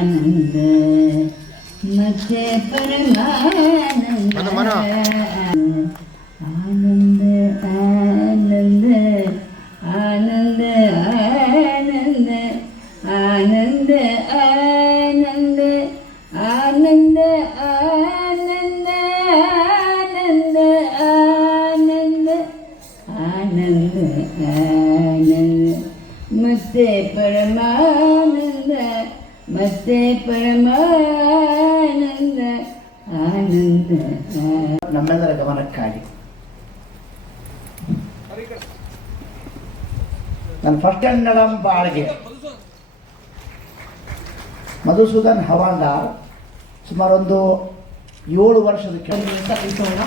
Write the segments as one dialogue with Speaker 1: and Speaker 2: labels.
Speaker 1: परमानंद मध्य परमानंद ಆನಂದ ಆನಂದ
Speaker 2: ನಮ್ಮೆಲ್ಲರ ಗಮನಕ್ಕಾಗಿ. ನನ್ನ ಫಸ್ಟ್ ಕನ್ನಡಂ ಬಾಳ್ಗೆ. ಮಧುಸೂದನ್ ಹವಾಲ್ದಾರ್ ಸುಮಾರೊಂದು ಏಳು ವರ್ಷದ ಕೆಲಸೋಣ
Speaker 3: ಸಲ್ಲಿಸೋಣ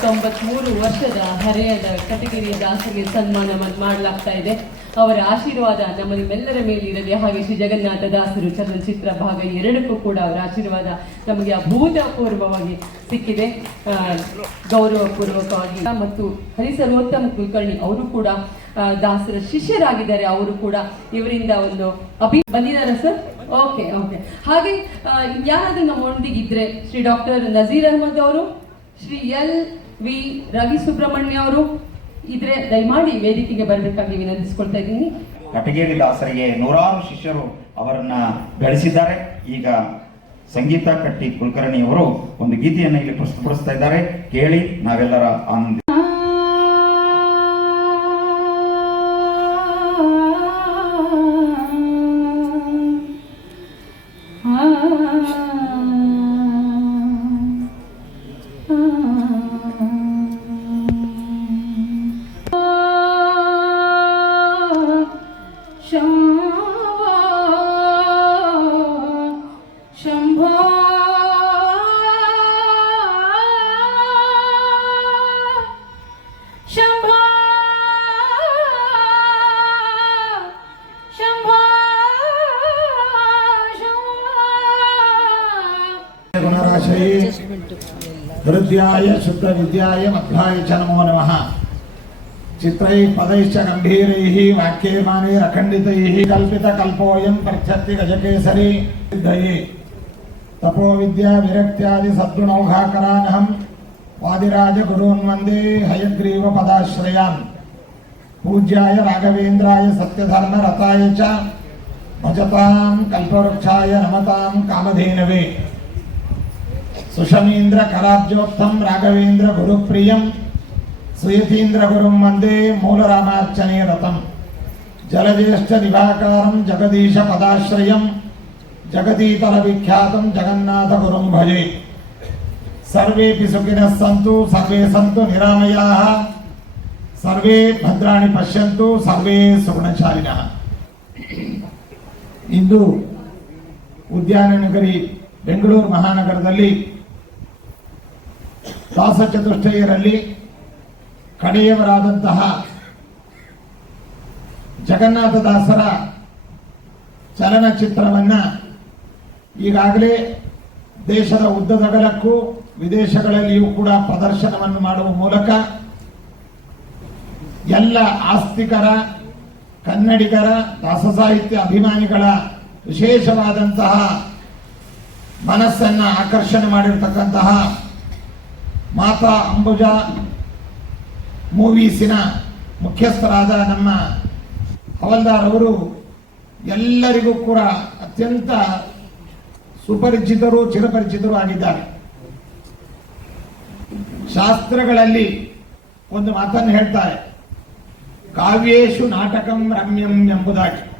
Speaker 3: ತೊಂಬತ್ಮೂರು ವರ್ಷದ ಹರೆಯದ ಕಟಗಿರಿ ದಾಸರಿಗೆ ಸನ್ಮಾನ ಮನ್- ಮಾಡಲಾಗ್ತಾ ಇದೆ. ಅವರ ಆಶೀರ್ವಾದ ನಮ್ಮ ನಿಮ್ಮೆಲ್ಲರ ಮೇಲೆ ಇರಲಿ. ಹಾಗೆ ಶ್ರೀ ಜಗನ್ನಾಥ ದಾಸರು ಚಲನಚಿತ್ರ ಭಾಗ ಎರಡಕ್ಕೂ ಕೂಡ ಅವರ ಆಶೀರ್ವಾದ ನಮಗೆ ಅಭೂತಪೂರ್ವವಾಗಿ ಸಿಕ್ಕಿದೆ. ಗೌರವಪೂರ್ವಕವಾಗಿ. ಮತ್ತು ಹರಿಸರೋತ್ತಮ್ ಕುಲಕರ್ಣಿ ಅವರು ಕೂಡ ದಾಸರ ಶಿಷ್ಯರಾಗಿದ್ದಾರೆ. ಅವರು ಕೂಡ ಇವರಿಂದ ಒಂದು ಅಭಿ ಬಂದಿದ್ದಾರೆ ಸರ್? Okay okay. ಹಾಗೆ ಯಾರಾದ್ರೂ ನಮ್ಮೊಂದಿಗೆ ಇದ್ರೆ ಶ್ರೀ ಡಾಕ್ಟರ್ ನಜೀರ್ ಅಹಮದ್ ಅವರು, ಶ್ರೀ ಎಲ್ ವಿ ರವಿ ಸುಬ್ರಹ್ಮಣ್ಯ ಅವರು ಇದ್ರೆ ದಯಮಾಡಿ ವೇದಿಕೆಗೆ ಬರಬೇಕಾಗಿ ವಿನಂತಿಸ್ಕೊಳ್ತಾ ಇದ್ದೀನಿ.
Speaker 4: ಕಟಗೇರಿ ದಾಸರಿಗೆ ನೂರಾರು ಶಿಷ್ಯರು ಅವರನ್ನ ಬೆಳೆಸಿದ್ದಾರೆ ಈಗ ಸಂಗೀತ ಕಟ್ಟಿ ಕುಲಕರ್ಣಿಯವರು ಒಂದು ಗೀತೆಯನ್ನು ಇಲ್ಲಿ ಪ್ರಸ್ತುತಪಡಿಸ್ತಾ ಇದ್ದಾರೆ. ಕೇಳಿ ನಾವೆಲ್ಲರ ಆನಂದ
Speaker 2: హృద్యాయ శుద్ధ విద్యాయ మధ్యాయ చ నమో నమ చిత్రై పదైశ్చ గంభీరై వాక్యమానే రఖండితై కల్పిత కల్పోయం ప్రత్యర్థి గజకేసరి సిద్ధయే తపో విద్యా విరక్త్యాది సద్గుణౌఘాకరానహం వాదిరాజ గురున్ వందే హయగ్రీవ పదాశ్రయాన్ పూజ్యాయ రాఘవేంద్రాయ సత్యధర్మ రథాయ చ భజతాం కల్పవృక్షాయ నమతాం కామధేనవే సుషమీంద్ర కళాబ్జోక్తం రాఘవేంద్ర గురుప్రియం సుయతీంద్ర గురుం వందే మూలరామార్చనే రథం. జలజేష్ట దివాకారం జగదీశ పదాశ్రయం జగదీతల విఖ్యాతం జగన్నాథ గురు భజే. సర్వేపి సుఖిన సంతు సర్వే సంతు నిరామయాః. Survey భద్రాన్ని పశ్యంతు survey సుగుణశాలిన. ఇందు ఉద్యాన నగరి బెంగళూరు మహానగరదల్లి ದಾಸ ಚತುಷ್ಟಯರಲ್ಲಿ ಕಡೆಯವರಾದಂತಹ ಜಗನ್ನಾಥದಾಸರ ಚಲನಚಿತ್ರವನ್ನು ಈಗಾಗಲೇ ದೇಶದ ಉದ್ದದಗಲಕ್ಕೂ ವಿದೇಶಗಳಲ್ಲಿಯೂ ಕೂಡ ಪ್ರದರ್ಶನವನ್ನು ಮಾಡುವ ಮೂಲಕ ಎಲ್ಲ ಆಸ್ತಿಕರ, ಕನ್ನಡಿಗರ, ದಾಸ ಸಾಹಿತ್ಯ ಅಭಿಮಾನಿಗಳ ವಿಶೇಷವಾದಂತಹ ಮನಸ್ಸನ್ನು ಆಕರ್ಷಣೆ ಮಾಡಿರ್ತಕ್ಕಂತಹ ಮಾತಾ ಅಂಬುಜ ಮೂವೀಸಿನ ಮುಖ್ಯಸ್ಥರಾದ ನಮ್ಮ ಹವಲ್ದಾರ್ ಅವರು ಎಲ್ಲರಿಗೂ ಕೂಡ ಅತ್ಯಂತ ಸುಪರಿಚಿತರು, ಚಿರಪರಿಚಿತರು ಆಗಿದ್ದಾರೆ. ಶಾಸ್ತ್ರಗಳಲ್ಲಿ ಒಂದು ಮಾತನ್ನು ಹೇಳ್ತಾರೆ, ಕಾವ್ಯೇಶು ನಾಟಕಂ ರಮ್ಯಂ ಎಂಬುದಾಗಿ.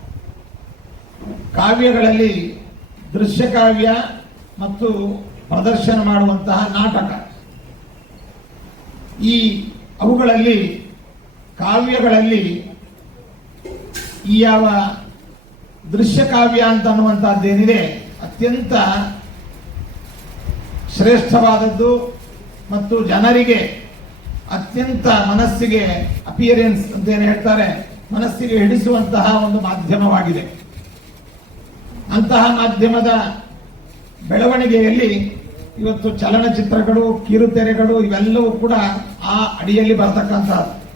Speaker 2: ಕಾವ್ಯಗಳಲ್ಲಿ ದೃಶ್ಯ ಕಾವ್ಯ ಮತ್ತು ಪ್ರದರ್ಶನ ಮಾಡುವಂತಹ ನಾಟಕ. ಈ ಅವುಗಳಲ್ಲಿ, ಕಾವ್ಯಗಳಲ್ಲಿ ಈ ಯಾವ ದೃಶ್ಯ ಕಾವ್ಯ ಅಂತ ಅನ್ನುವಂಥದ್ದೇನಿದೆ ಅತ್ಯಂತ ಶ್ರೇಷ್ಠವಾದದ್ದು ಮತ್ತು ಜನರಿಗೆ ಅತ್ಯಂತ ಮನಸ್ಸಿಗೆ ಅಪಿಯರೆನ್ಸ್ ಅಂತ ಏನು ಹೇಳ್ತಾರೆ, ಮನಸ್ಸಿಗೆ ಹಿಡಿಸುವಂತಹ ಒಂದು ಮಾಧ್ಯಮವಾಗಿದೆ. ಅಂತಹ ಮಾಧ್ಯಮದ ಬೆಳವಣಿಗೆಯಲ್ಲಿ ಇವತ್ತು ಚಲನಚಿತ್ರಗಳು, ಕಿರುತೆರೆಗಳು ಇವೆಲ್ಲವೂ ಕೂಡ ಆ ಅಡಿಯಲ್ಲಿ ಬರ್ತಕ್ಕಂಥದ್ದು.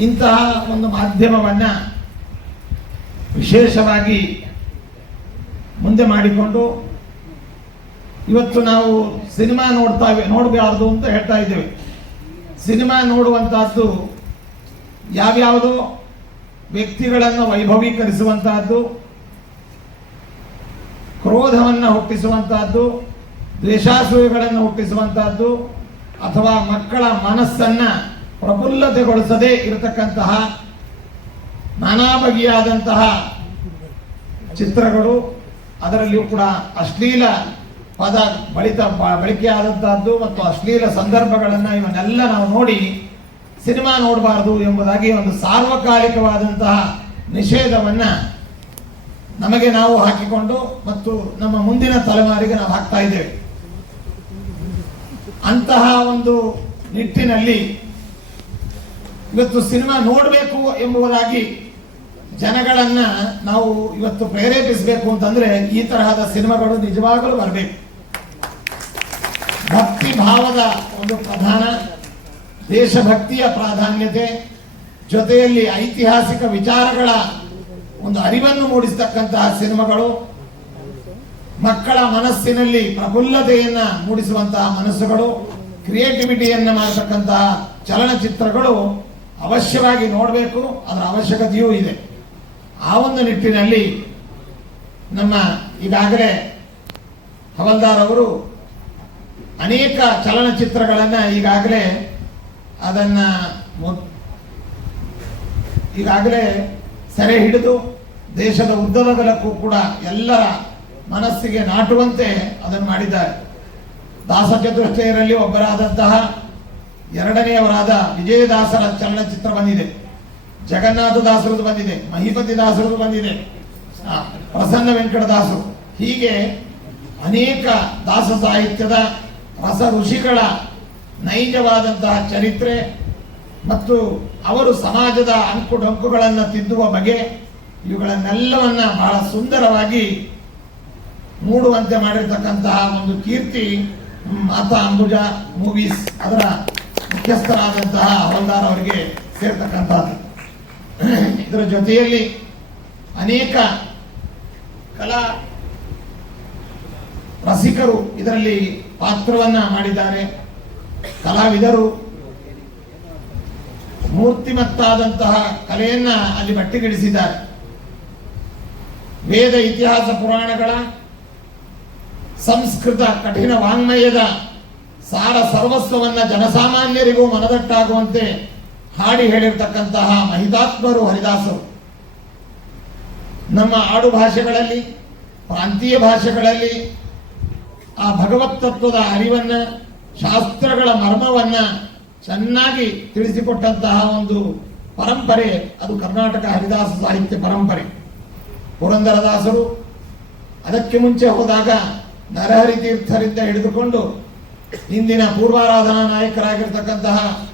Speaker 2: ಇಂತಹ ಒಂದು ಮಾಧ್ಯಮವನ್ನ ವಿಶೇಷವಾಗಿ ಮುಂದೆ ಮಾಡಿಕೊಂಡು ಇವತ್ತು ನಾವು ಸಿನಿಮಾ ನೋಡ್ತಾ ನೋಡಬಾರ್ದು ಅಂತ ಹೇಳ್ತಾ ಇದ್ದೇವೆ. ಸಿನಿಮಾ ನೋಡುವಂತಹದ್ದು ಯಾವ್ಯಾವುದು ವ್ಯಕ್ತಿಗಳನ್ನು ವೈಭವೀಕರಿಸುವಂತಹದ್ದು ಕ್ರೋಧವನ್ನು ಹುಟ್ಟಿಸುವಂತಹದ್ದು ದ್ವೇಷಾಸೂಯಗಳನ್ನು ಹುಟ್ಟಿಸುವಂತಹದ್ದು ಅಥವಾ ಮಕ್ಕಳ ಮನಸ್ಸನ್ನ ಪ್ರಫುಲ್ಲತೆಗೊಳಿಸದೇ ಇರತಕ್ಕಂತಹ ನಾನಾ ಬಗೆಯಾದಂತಹ ಚಿತ್ರಗಳು, ಅದರಲ್ಲಿಯೂ ಕೂಡ ಅಶ್ಲೀಲ ಪದ ಬಳಿತ ಬಳಕೆಯಾದಂತಹದ್ದು ಮತ್ತು ಅಶ್ಲೀಲ ಸಂದರ್ಭಗಳನ್ನು ಇವನ್ನೆಲ್ಲ ನಾವು ನೋಡಿ ಸಿನಿಮಾ ನೋಡಬಾರದು ಎಂಬುದಾಗಿ ಒಂದು ಸಾರ್ವಕಾಲಿಕವಾದಂತಹ ನಿಷೇಧವನ್ನ ನಮಗೆ ನಾವು ಹಾಕಿಕೊಂಡು ಮತ್ತು ನಮ್ಮ ಮುಂದಿನ ತಲೆಮಾರಿಗೆ ನಾವು ಹಾಕ್ತಾ ಇದ್ದೇವೆ. ಅಂತಹ ಒಂದು ನಿಟ್ಟಿನಲ್ಲಿ ಇವತ್ತು ಸಿನಿಮಾ ನೋಡಬೇಕು ಎಂಬುದಾಗಿ ಜನಗಳನ್ನ ನಾವು ಇವತ್ತು ಪ್ರೇರೇಪಿಸಬೇಕು ಅಂತಂದ್ರೆ ಈ ತರಹದ ಸಿನಿಮಾಗಳು ನಿಜವಾಗಲೂ ಬರಬೇಕು. ಭಕ್ತಿ ಭಾವದ ಒಂದು ಪ್ರಧಾನ, ದೇಶಭಕ್ತಿಯ ಪ್ರಾಧಾನ್ಯತೆ, ಜೊತೆಯಲ್ಲಿ ಐತಿಹಾಸಿಕ ವಿಚಾರಗಳ ಒಂದು ಅರಿವನ್ನು ಮೂಡಿಸತಕ್ಕಂತಹ ಸಿನಿಮಾಗಳು ಮಕ್ಕಳ ಮನಸ್ಸಿನಲ್ಲಿ ಪ್ರಫುಲ್ಲತೆಯನ್ನ ಮೂಡಿಸುವಂತಹ ಮನಸ್ಸುಗಳು, ಕ್ರಿಯೇಟಿವಿಟಿಯನ್ನ ಮಾಡತಕ್ಕಂತಹ ಚಲನಚಿತ್ರಗಳು ಅವಶ್ಯವಾಗಿ ನೋಡಬೇಕು, ಅದರ ಅವಶ್ಯಕತೆಯೂ ಇದೆ. ಆ ಒಂದು ನಿಟ್ಟಿನಲ್ಲಿ ನಮ್ಮ ಈಗಾಗಲೇ ಹವಲ್ದಾರ್ ಅವರು ಅನೇಕ ಚಲನಚಿತ್ರಗಳನ್ನು ಈಗಾಗಲೇ ಅದನ್ನು ಈಗಾಗಲೇ ಸೆರೆ ಹಿಡಿದು ದೇಶದ ಉದ್ದಗಲಕ್ಕೂ ಕೂಡ ಎಲ್ಲರ ಮನಸ್ಸಿಗೆ ನಾಟುವಂತೆ ಅದನ್ನು ಮಾಡಿದ್ದಾರೆ. ದಾಸ ಚತುಷ್ಟಯರಲ್ಲಿ ಒಬ್ಬರಾದಂತಹ ಎರಡನೆಯವರಾದ ವಿಜಯದಾಸರ ಚಲನಚಿತ್ರ ಬಂದಿದೆ. ಜಗನ್ನಾಥ ದಾಸರದು ಬಂದಿದೆ, ಮಹಿಪತಿ ದಾಸರದು ಬಂದಿದೆ ಪ್ರಸನ್ನ ವೆಂಕಟದಾಸರು ಹೀಗೆ ಅನೇಕ ದಾಸ ಸಾಹಿತ್ಯದ ರಸ ಋಷಿಗಳ ನೈಜವಾದಂತಹ ಚರಿತ್ರೆ ಮತ್ತು ಅವರು ಸಮಾಜದ ಅಂಕು ಡೊಂಕುಗಳನ್ನು ತಿದ್ದುವ ಬಗೆ ಇವುಗಳನ್ನೆಲ್ಲವನ್ನ ಬಹಳ ಸುಂದರವಾಗಿ ಮೂಡುವಂತೆ ಮಾಡಿರ್ತಕ್ಕಂತಹ ಒಂದು ಕೀರ್ತಿ ಮಾತಾ ಅಂಬುಜ ಮೂವೀಸ್ ಅದರ ಮುಖ್ಯಸ್ಥರಾದಂತಹ ಹವಲ್ದಾರ್ ಅವರಿಗೆ ಸೇರ್ತಕ್ಕಂಥದ್ದು. ಇದರ ಜೊತೆಯಲ್ಲಿ ಅನೇಕ ಕಲಾ ರಸಿಕರು ಇದರಲ್ಲಿ ಪಾತ್ರವನ್ನ ಮಾಡಿದ್ದಾರೆ. ಕಲಾವಿದರು ಮೂರ್ತಿಮತ್ತಾದಂತಹ ಕಲೆಯನ್ನ ಅಲ್ಲಿ ಬಟ್ಟಿಗಿಡಿಸಿದ್ದಾರೆ. ವೇದ ಇತಿಹಾಸ ಪುರಾಣಗಳ ಸಂಸ್ಕೃತ ಕಠಿಣ ವಾಂಗ್ಮಯದ ಸಾರ ಸರ್ವಸ್ವವನ್ನ ಜನಸಾಮಾನ್ಯರಿಗೂ ಮನದಟ್ಟಾಗುವಂತೆ ಹಾಡಿ ಹೇಳಿರ್ತಕ್ಕಂತಹ ಮಹಿತಾತ್ಮರು ಹರಿದಾಸರು. ನಮ್ಮ ಆಡು ಭಾಷೆಗಳಲ್ಲಿ, ಪ್ರಾಂತೀಯ ಭಾಷೆಗಳಲ್ಲಿ ಆ ಭಗವತ್ ತತ್ವದ ಅರಿವನ್ನ, ಶಾಸ್ತ್ರಗಳ ಮರ್ಮವನ್ನ ಚೆನ್ನಾಗಿ ತಿಳಿಸಿಕೊಟ್ಟಂತಹ ಒಂದು ಪರಂಪರೆ, ಅದು ಕರ್ನಾಟಕ ಹರಿದಾಸ ಸಾಹಿತ್ಯ ಪರಂಪರೆ. ಪುರಂದರದಾಸರು ಅದಕ್ಕೆ ಮುಂಚೆ ಹೋದಾಗ ನರಹರಿ ತೀರ್ಥರಿಂದ ಹಿಡಿದುಕೊಂಡು ಇಂದಿನ ಪೂರ್ವಾರಾಧನಾ ನಾಯಕರಾಗಿರ್ತಕ್ಕಂತಹ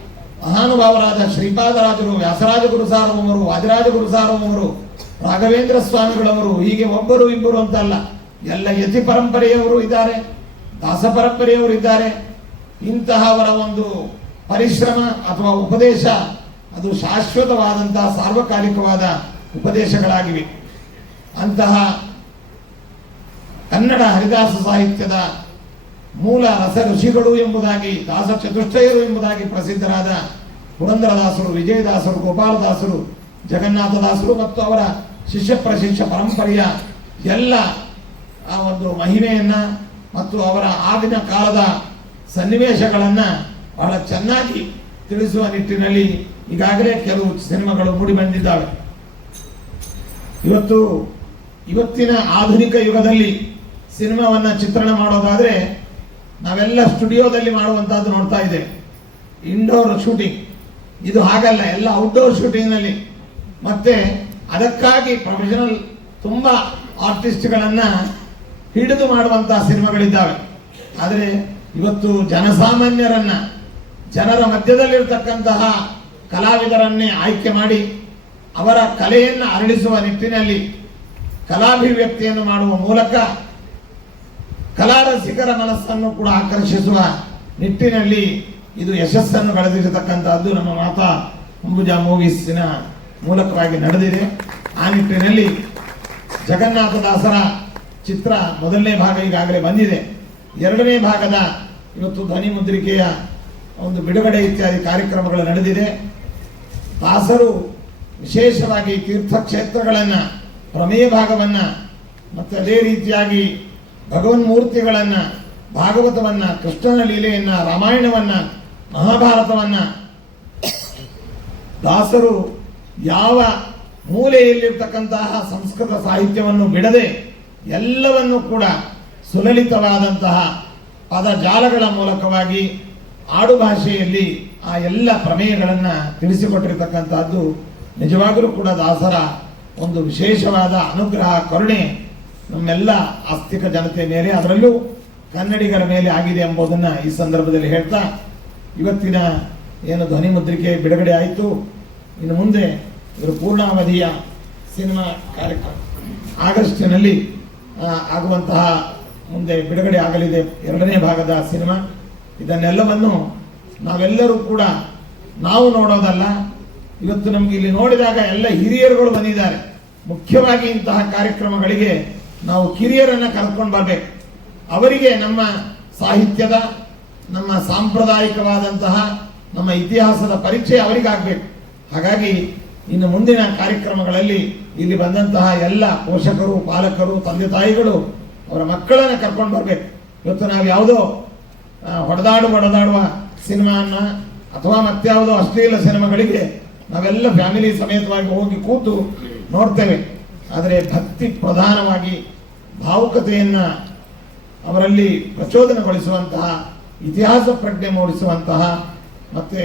Speaker 2: ಮಹಾನುಭಾವರಾದ ಶ್ರೀಪಾದರಾಜರು ವ್ಯಾಸರಾಜ ಗುರು ಸಾರ್ವಮರು ವಾದಿರಾಜ ಗುರು ಸಾರ್ವಮರು ರಾಘವೇಂದ್ರ ಸ್ವಾಮಿಗಳವರು, ಹೀಗೆ ಒಬ್ಬರು ಇಬ್ಬರು ಅಂತಲ್ಲ, ಎಲ್ಲ ಯತಿ ಪರಂಪರೆಯವರು ಇದ್ದಾರೆ, ದಾಸ ಪರಂಪರೆಯವರು ಇದ್ದಾರೆ. ಇಂತಹವರ ಒಂದು ಪರಿಶ್ರಮ ಅಥವಾ ಉಪದೇಶ, ಅದು ಶಾಶ್ವತವಾದಂತಹ ಸಾರ್ವಕಾಲಿಕವಾದ ಉಪದೇಶಗಳಾಗಿವೆ. ಅಂತಹ ಕನ್ನಡ ಹರಿದಾಸ ಸಾಹಿತ್ಯದ ಮೂಲ ರಸ ಋಷಿಗಳು ಎಂಬುದಾಗಿ, ದಾಸ ಚತುಷ್ಟಯರು ಎಂಬುದಾಗಿ ಪ್ರಸಿದ್ಧರಾದ ಪುರಂದರದಾಸರು, ವಿಜಯದಾಸರು, ಗೋಪಾಲದಾಸರು, ಜಗನ್ನಾಥದಾಸರು ಮತ್ತು ಅವರ ಶಿಷ್ಯ ಪ್ರಶಿಷ್ಯ ಪರಂಪರೆಯ ಎಲ್ಲ ಆ ಒಂದು ಮಹಿಮೆಯನ್ನು ಮತ್ತು ಅವರ ಆಗಿನ ಕಾಲದ ಸನ್ನಿವೇಶಗಳನ್ನ ಬಹಳ ಚೆನ್ನಾಗಿ ತಿಳಿಸುವ ನಿಟ್ಟಿನಲ್ಲಿ ಈಗಾಗಲೇ ಕೆಲವು ಸಿನಿಮಾಗಳು ಮೂಡಿ ಬಂದಿದ್ದಾವೆ. ಇವತ್ತು ಇವತ್ತಿನ ಆಧುನಿಕ ಯುಗದಲ್ಲಿ ಸಿನಿಮಾವನ್ನ ಚಿತ್ರಣ ಮಾಡೋದಾದ್ರೆ ನಾವೆಲ್ಲ ಸ್ಟುಡಿಯೋದಲ್ಲಿ ಮಾಡುವಂತಹದ್ದು ನೋಡ್ತಾ ಇದ್ದೇವೆ. ಇಂಡೋರ್ ಶೂಟಿಂಗ್ ಇದು ಹಾಗಲ್ಲ, ಎಲ್ಲ ಔಟ್ಡೋರ್ ಶೂಟಿಂಗ್ನಲ್ಲಿ ಮತ್ತೆ ಅದಕ್ಕಾಗಿ ಪ್ರೊಫೆಷನಲ್ ತುಂಬಾ ಆರ್ಟಿಸ್ಟ್ಗಳನ್ನು ಹಿಡಿದು ಮಾಡುವಂತಹ ಸಿನಿಮಾಗಳಿದ್ದಾವೆ. ಆದರೆ ಇವತ್ತು ಜನಸಾಮಾನ್ಯರನ್ನ ಜನರ ಮಧ್ಯದಲ್ಲಿರ್ತಕ್ಕಂತಹ ಕಲಾವಿದರನ್ನೇ ಆಯ್ಕೆ ಮಾಡಿ ಅವರ ಕಲೆಯನ್ನು ಅರಳಿಸುವ ನಿಟ್ಟಿನಲ್ಲಿ ಕಲಾಭಿವ್ಯಕ್ತಿಯನ್ನು ಮಾಡುವ ಮೂಲಕ ಕಲಾರಸಿಕರ ಮನಸ್ಸನ್ನು ಕೂಡ ಆಕರ್ಷಿಸುವ ನಿಟ್ಟಿನಲ್ಲಿ ಇದು ಯಶಸ್ಸನ್ನು ಗಳಿಸಿರತಕ್ಕಂತಹದ್ದು ನಮ್ಮ ಮಾತಾ ಅಂಬುಜಾ ಮೂವೀಸಿನ ಮೂಲಕವಾಗಿ ನಡೆದಿದೆ. ಆ ನಿಟ್ಟಿನಲ್ಲಿ ಜಗನ್ನಾಥದಾಸರ ಚಿತ್ರ ಮೊದಲನೇ ಭಾಗ ಈಗಾಗಲೇ ಬಂದಿದೆ. ಎರಡನೇ ಭಾಗದ ಇವತ್ತು ಧ್ವನಿ ಮುದ್ರಿಕೆಯ ಒಂದು ಬಿಡುಗಡೆ ಇತ್ಯಾದಿ ಕಾರ್ಯಕ್ರಮಗಳು ನಡೆದಿದೆ. ದಾಸರು ವಿಶೇಷವಾಗಿ ತೀರ್ಥಕ್ಷೇತ್ರಗಳನ್ನು, ಪ್ರಮೇಯ ಭಾಗವನ್ನು, ಮತ್ತು ಅದೇ ರೀತಿಯಾಗಿ ಭಗವನ್ಮೂರ್ತಿಗಳನ್ನು, ಭಾಗವತವನ್ನು, ಕೃಷ್ಣನ ಲೀಲೆಯನ್ನು, ರಾಮಾಯಣವನ್ನು, ಮಹಾಭಾರತವನ್ನು ದಾಸರು ಯಾವ ಮೂಲೆಯಲ್ಲಿರ್ತಕ್ಕಂತಹ ಸಂಸ್ಕೃತ ಸಾಹಿತ್ಯವನ್ನು ಬಿಡದೆ ಎಲ್ಲವನ್ನು ಕೂಡ ಸುಲಲಿತವಾದಂತಹ ಪದಜಾಲಗಳ ಮೂಲಕವಾಗಿ ಆಡು ಭಾಷೆಯಲ್ಲಿ ಆ ಎಲ್ಲ ಪ್ರಮೇಯಗಳನ್ನು ತಿಳಿಸಿಕೊಟ್ಟಿರ್ತಕ್ಕಂಥದ್ದು ನಿಜವಾಗಲೂ ಕೂಡ ದಾಸರ ಒಂದು ವಿಶೇಷವಾದ ಅನುಗ್ರಹ, ಕರುಣೆ ನಮ್ಮೆಲ್ಲ ಆಸ್ತಿಕ ಜನತೆ ಮೇಲೆ, ಅದರಲ್ಲೂ ಕನ್ನಡಿಗರ ಮೇಲೆ ಆಗಿದೆ ಎಂಬುದನ್ನು ಈ ಸಂದರ್ಭದಲ್ಲಿ ಹೇಳ್ತಾ, ಇವತ್ತಿನ ಏನು ಧ್ವನಿ ಮುದ್ರಿಕೆ ಬಿಡುಗಡೆ ಆಯಿತು. ಇನ್ನು ಮುಂದೆ ಇವರು ಪೂರ್ಣಾವಧಿಯ ಸಿನಿಮಾ ಕಾರ್ಯಕ್ರಮ. ಆಗಸ್ಟಿನಲ್ಲಿ ಆಗುವಂತಹ ಮುಂದೆ ಬಿಡುಗಡೆ ಆಗಲಿದೆ ಎರಡನೇ ಭಾಗದ ಸಿನಿಮಾ. ಇದನ್ನೆಲ್ಲವನ್ನು ನಾವೆಲ್ಲರೂ ಕೂಡ ನಾವು ನೋಡೋದಲ್ಲ. ಇವತ್ತು ನಮಗೆ ಇಲ್ಲಿ ನೋಡಿದಾಗ ಎಲ್ಲ ಹಿರಿಯರುಗಳು ಬಂದಿದ್ದಾರೆ. ಮುಖ್ಯವಾಗಿ ಇಂತಹ ಕಾರ್ಯಕ್ರಮಗಳಿಗೆ ನಾವು ಕಿರಿಯರನ್ನ ಕರ್ಕೊಂಡು ಬರಬೇಕು. ಅವರಿಗೆ ನಮ್ಮ ಸಾಹಿತ್ಯದ, ನಮ್ಮ ಸಾಂಪ್ರದಾಯಿಕವಾದಂತಹ, ನಮ್ಮ ಇತಿಹಾಸದ ಪರಿಚಯ ಅವರಿಗಾಗಬೇಕು. ಹಾಗಾಗಿ ಇನ್ನು ಮುಂದಿನ ಕಾರ್ಯಕ್ರಮಗಳಲ್ಲಿ ಇಲ್ಲಿ ಬಂದಂತಹ ಎಲ್ಲ ಪೋಷಕರು, ಪಾಲಕರು, ತಂದೆ ತಾಯಿಗಳು ಅವರ ಮಕ್ಕಳನ್ನ ಕರ್ಕೊಂಡು ಬರಬೇಕು. ಇವತ್ತು ನಾವು ಯಾವುದೋ ಹೊಡೆದಾಡು ಹೊಡೆದಾಡುವ ಸಿನಿಮಾನ ಅಥವಾ ಮತ್ಯಾವುದೋ ಅಶ್ಲೀಲ ಸಿನಿಮಾಗಳಿಗೆ ನಾವೆಲ್ಲ ಫ್ಯಾಮಿಲಿ ಸಮೇತವಾಗಿ ಹೋಗಿ ಕೂತು ನೋಡ್ತೇವೆ. ಆದರೆ ಭಕ್ತಿ ಪ್ರಧಾನವಾಗಿ ಭಾವುಕತೆಯನ್ನು ಅವರಲ್ಲಿ ಪ್ರಚೋದನೆಗೊಳಿಸುವಂತಹ, ಇತಿಹಾಸ ಪ್ರಜ್ಞೆ ಮೂಡಿಸುವಂತಹ, ಮತ್ತೆ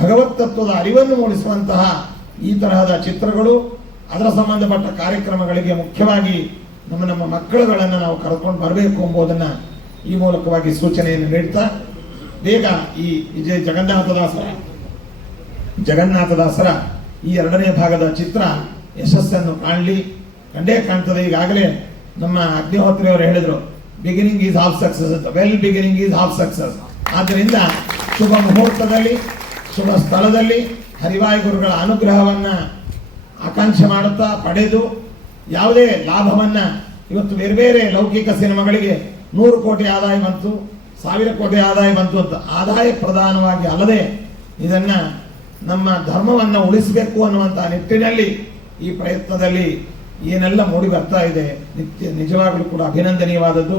Speaker 2: ಭಗವತ್ ತತ್ವದ ಅರಿವನ್ನು ಮೂಡಿಸುವಂತಹ ಈ ತರಹದ ಚಿತ್ರಗಳು, ಅದರ ಸಂಬಂಧಪಟ್ಟ ಕಾರ್ಯಕ್ರಮಗಳಿಗೆ ಮುಖ್ಯವಾಗಿ ನಮ್ಮ ನಮ್ಮ ಮಕ್ಕಳುಗಳನ್ನು ನಾವು ಕರೆದುಕೊಂಡು ಬರಬೇಕು ಎಂಬುದನ್ನು ಈ ಮೂಲಕವಾಗಿ ಸೂಚನೆಯನ್ನು ನೀಡ್ತಾ, ಬೇಗ ಈ ವಿಜಯ ಜಗನ್ನಾಥದಾಸರ ಜಗನ್ನಾಥದಾಸರ ಈ ಎರಡನೇ ಭಾಗದ ಚಿತ್ರ ಯಶಸ್ಸನ್ನು ಕಾಣಲಿ. ಕಂಡೇ ಕಾಣ್ತದೆ, ಈಗಾಗಲೇ ನಮ್ಮ ಅಗ್ನಿಹೋತ್ರಿಯವರು ಹೇಳಿದರು ಬಿಗಿನಿಂಗ್ ಈಸ್ ಹಾಫ್ ಸಕ್ಸಸ್ ಅಂತ. Well beginning is half success ಆದ್ದರಿಂದ ಶುಭ ಮುಹೂರ್ತದಲ್ಲಿ, ಶುಭ ಸ್ಥಳದಲ್ಲಿ ಹರಿವಾಯು ಗುರುಗಳ ಅನುಗ್ರಹವನ್ನು ಆಕಾಂಕ್ಷೆ ಮಾಡುತ್ತಾ, ಪಡೆದು ಯಾವುದೇ ಲಾಭವನ್ನು ಇವತ್ತು ಬೇರೆ ಬೇರೆ ಲೌಕಿಕ ಸಿನಿಮಾಗಳಿಗೆ ನೂರು ಕೋಟಿ ಆದಾಯ ಬಂತು, ಸಾವಿರ ಕೋಟಿ ಆದಾಯ ಬಂತು ಅಂತ ಆದಾಯ ಪ್ರಧಾನವಾಗಿ ಅಲ್ಲದೆ ಇದನ್ನ ನಮ್ಮ ಧರ್ಮವನ್ನು ಉಳಿಸಬೇಕು ಅನ್ನುವಂಥ ನಿಟ್ಟಿನಲ್ಲಿ ಈ ಪ್ರಯತ್ನದಲ್ಲಿ ಏನೆಲ್ಲ ಮೂಡಿ ಬರ್ತಾ ಇದೆ, ನಿತ್ಯ ನಿಜವಾಗಲೂ ಕೂಡ ಅಭಿನಂದನೀಯವಾದದ್ದು.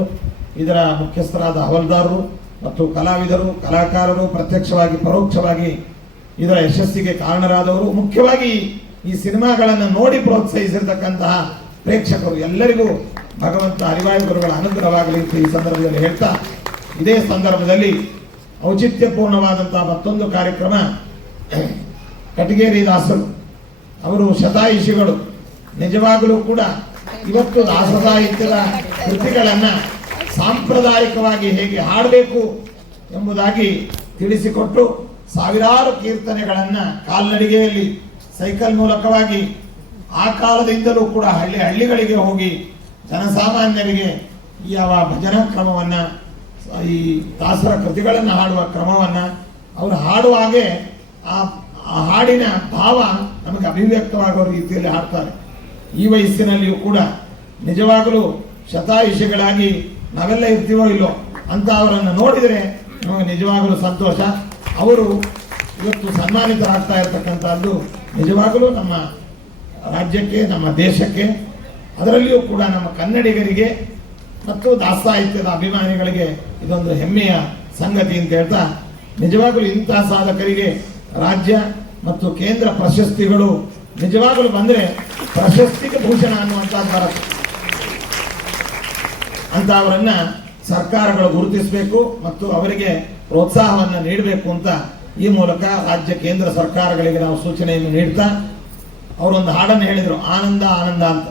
Speaker 2: ಇದರ ಮುಖ್ಯಸ್ಥರಾದ ಹವಲ್ದಾರರು ಮತ್ತು ಕಲಾವಿದರು, ಕಲಾಕಾರರು ಪ್ರತ್ಯಕ್ಷವಾಗಿ, ಪರೋಕ್ಷವಾಗಿ ಇದರ ಯಶಸ್ಸಿಗೆ ಕಾರಣರಾದವರು. ಮುಖ್ಯವಾಗಿ ಈ ಸಿನಿಮಾಗಳನ್ನು ನೋಡಿ ಪ್ರೋತ್ಸಾಹಿಸಿರ್ತಕ್ಕಂತಹ ಪ್ರೇಕ್ಷಕರು ಎಲ್ಲರಿಗೂ ಭಗವಂತ ಹರಿವಾಯು ಗುರುಗಳ ಅನುಗ್ರಹವಾಗಲಿ ಅಂತ ಈ ಸಂದರ್ಭದಲ್ಲಿ ಹೇಳ್ತಾ, ಇದೇ ಸಂದರ್ಭದಲ್ಲಿ ಔಚಿತ್ಯಪೂರ್ಣವಾದಂತಹ ಮತ್ತೊಂದು ಕಾರ್ಯಕ್ರಮ ಕಟಗೇರಿ ದಾಸರು ಅವರು ಶತಾಯುಷಿಗಳು, ನಿಜವಾಗಲೂ ಕೂಡ ಇವತ್ತು ದಾಸ ಸಾಹಿತ್ಯದ ಕೃತಿಗಳನ್ನು ಸಾಂಪ್ರದಾಯಿಕವಾಗಿ ಹೇಗೆ ಹಾಡಬೇಕು ಎಂಬುದಾಗಿ ತಿಳಿಸಿಕೊಟ್ಟು ಸಾವಿರಾರು ಕೀರ್ತನೆಗಳನ್ನು ಕಾಲ್ನಡಿಗೆಯಲ್ಲಿ, ಸೈಕಲ್ ಮೂಲಕವಾಗಿ ಆ ಕಾಲದಿಂದಲೂ ಕೂಡ ಹಳ್ಳಿ ಹಳ್ಳಿಗಳಿಗೆ ಹೋಗಿ ಜನಸಾಮಾನ್ಯರಿಗೆ ಯಾವ ಭಜನಾ ಕ್ರಮವನ್ನು, ಈ ದಾಸರ ಕೃತಿಗಳನ್ನು ಹಾಡುವ ಕ್ರಮವನ್ನ ಅವರು ಹಾಡುವಾಗೆ ಆ ಹಾಡಿನ ಭಾವ ನಮಗೆ ಅಭಿವ್ಯಕ್ತವಾಗುವ ರೀತಿಯಲ್ಲಿ ಹಾಡ್ತಾರೆ. ಈ ವಯಸ್ಸಿನಲ್ಲಿಯೂ ಕೂಡ ನಿಜವಾಗಲೂ ಶತಾಯುಷಿಗಳಾಗಿ ನಾವೆಲ್ಲ ಇರ್ತೀವೋ ಇಲ್ಲೋ ಅಂತ ಅವರನ್ನು ನೋಡಿದರೆ ನಮಗೆ ನಿಜವಾಗಲೂ ಸಂತೋಷ. ಅವರು ಇವತ್ತು ಸನ್ಮಾನಿತರಾಗ್ತಾ ಇರತಕ್ಕಂಥದ್ದು ನಿಜವಾಗಲೂ ನಮ್ಮ ರಾಜ್ಯಕ್ಕೆ, ನಮ್ಮ ದೇಶಕ್ಕೆ ಅದರಲ್ಲಿಯೂ ಕೂಡ ನಮ್ಮ ಕನ್ನಡಿಗರಿಗೆ ಮತ್ತು ದಾಸಾಹಿತ್ಯದ ಅಭಿಮಾನಿಗಳಿಗೆ ಇದೊಂದು ಹೆಮ್ಮೆಯ ಸಂಗತಿ ಅಂತ ಹೇಳ್ತಾ, ನಿಜವಾಗಲೂ ಇಂತಹ ಸಾಧಕರಿಗೆ ರಾಜ್ಯ ಮತ್ತು ಕೇಂದ್ರ ಪ್ರಶಸ್ತಿಗಳು ನಿಜವಾಗಲೂ ಬಂದರೆ ಪ್ರಶಸ್ತಿಗೆ ಭೂಷಣ ಅನ್ನುವಂಥದ್ದು ಬರುತ್ತೆ ಅಂತ ಅವರನ್ನ ಸರ್ಕಾರಗಳು ಗುರುತಿಸಬೇಕು ಮತ್ತು ಅವರಿಗೆ ಪ್ರೋತ್ಸಾಹವನ್ನು ನೀಡಬೇಕು ಅಂತ ಈ ಮೂಲಕ ರಾಜ್ಯ, ಕೇಂದ್ರ ಸರ್ಕಾರಗಳಿಗೆ ನಾವು ಸೂಚನೆಯನ್ನು ನೀಡ್ತಾ, ಅವರೊಂದು ಹಾಡನ್ನು ಹೇಳಿದರು, ಆನಂದ ಆನಂದ ಅಂತ.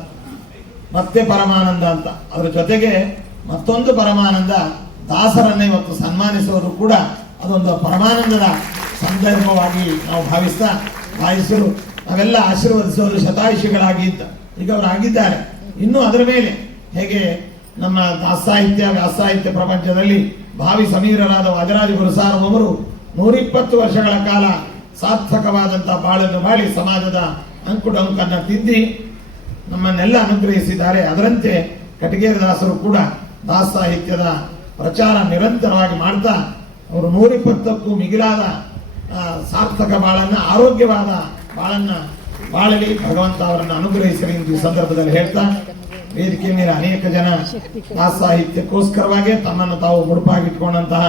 Speaker 2: ಮತ್ತೆ ಪರಮಾನಂದ ಅಂತ. ಅದರ ಜೊತೆಗೆ ಮತ್ತೊಂದು ಪರಮಾನಂದ ದಾಸರನ್ನೇ ಇವತ್ತು ಸನ್ಮಾನಿಸುವುದು ಕೂಡ ಅದೊಂದು ಪರಮಾನಂದದ ಸಂದರ್ಭವಾಗಿ ನಾವು ಭಾವಿಸ್ತಾ ಭಾವಿಸಲು ನಾವೆಲ್ಲ ಆಶೀರ್ವದಿಸುವುದು ಶತಾಯುಷಿಗಳಾಗಿ ಅಂತ ಈಗ ಅವರು ಆಗಿದ್ದಾರೆ. ಇನ್ನೂ ಅದರ ಮೇಲೆ ಹೇಗೆ ನಮ್ಮ ದಾಸಾಹಿತ್ಯ, ವ್ಯಾಸಾಹಿತ್ಯ ಪ್ರಪಂಚದಲ್ಲಿ ಭಾವಿ ಸಮೀರರಾದ ವಾಜರಾಜ ಗುರುಸಾರ್ವವರು ನೂರಿಪ್ಪತ್ತು ವರ್ಷಗಳ ಕಾಲ ಸಾರ್ಥಕವಾದಂಥ ಬಾಳನ್ನು ಬಾಳಿ ಸಮಾಜದ ಅಂಕುಡೊಂಕನ್ನು ತಿದ್ದಿ ನಮ್ಮನ್ನೆಲ್ಲ ಅನುಗ್ರಹಿಸಿದ್ದಾರೆ. ಅದರಂತೆ ಕಟಗೇರಿ ದಾಸರು ಕೂಡ ದಾಸ ಸಾಹಿತ್ಯದ ಪ್ರಚಾರ ನಿರಂತರವಾಗಿ ಮಾಡ್ತಾ, ಅವರು ನೂರಿಪ್ಪತ್ತಕ್ಕೂ ಮಿಗಿಲಾದ ಸಾರ್ಥಕ ಬಾಳನ್ನ, ಆರೋಗ್ಯವಾದ ಬಾಳನ್ನ ಬಾಳಲಿ ಭಗವಂತ ಅವರನ್ನು ಅನುಗ್ರಹಿಸಲಿ ಈ ಸಂದರ್ಭದಲ್ಲಿ ಹೇಳ್ತಾ ವೇದಿಕೆ ಮೇಲೆ ಅನೇಕ ಜನ ದಾಸ ಸಾಹಿತ್ಯಕ್ಕೋಸ್ಕರವಾಗಿ ತಮ್ಮನ್ನು ತಾವು ಮುಡುಪಾಗಿಟ್ಕೊಂಡಂತಹ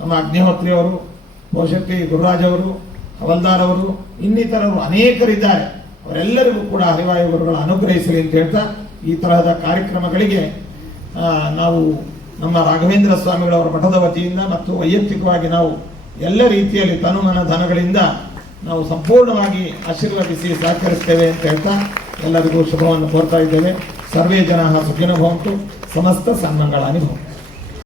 Speaker 2: ನಮ್ಮ ಅಗ್ನಿಹೋತ್ರಿಯವರು ಬಹುಶಕ್ತಿ ಗುರುರಾಜ್ ಅವರು, ಹವಲ್ದಾರ್ ಅವರು, ಇನ್ನಿತರರು ಅನೇಕರಿದ್ದಾರೆ. ಅವರೆಲ್ಲರಿಗೂ ಕೂಡ ಹರಿವಾಯು ಗುರುಗಳು ಅನುಗ್ರಹಿಸಲಿ ಅಂತ ಹೇಳ್ತಾ ಈ ತರಹದ ಕಾರ್ಯಕ್ರಮಗಳಿಗೆ ನಾವು ನಮ್ಮ ರಾಘವೇಂದ್ರ ಸ್ವಾಮಿಗಳವರ ಮಠದ ವತಿಯಿಂದ ಮತ್ತು ವೈಯಕ್ತಿಕವಾಗಿ ನಾವು ಎಲ್ಲ ರೀತಿಯಲ್ಲಿ ತನುಮನ ಧನಗಳಿಂದ ನಾವು ಸಂಪೂರ್ಣವಾಗಿ ಆಶೀರ್ವದಿಸಿ ಸಹಕರಿಸ್ತೇವೆ ಅಂತ ಹೇಳ್ತಾ ಎಲ್ಲರಿಗೂ ಶುಭವನ್ನು ಕೋರ್ತಾ ಇದ್ದೇವೆ. ಸರ್ವೇ ಜನ ಸುಖಿನ ಭವಂತು. ಸಮಸ್ತ ಸನ್ಮಂಗಳಾನಿ ಭವಂತು.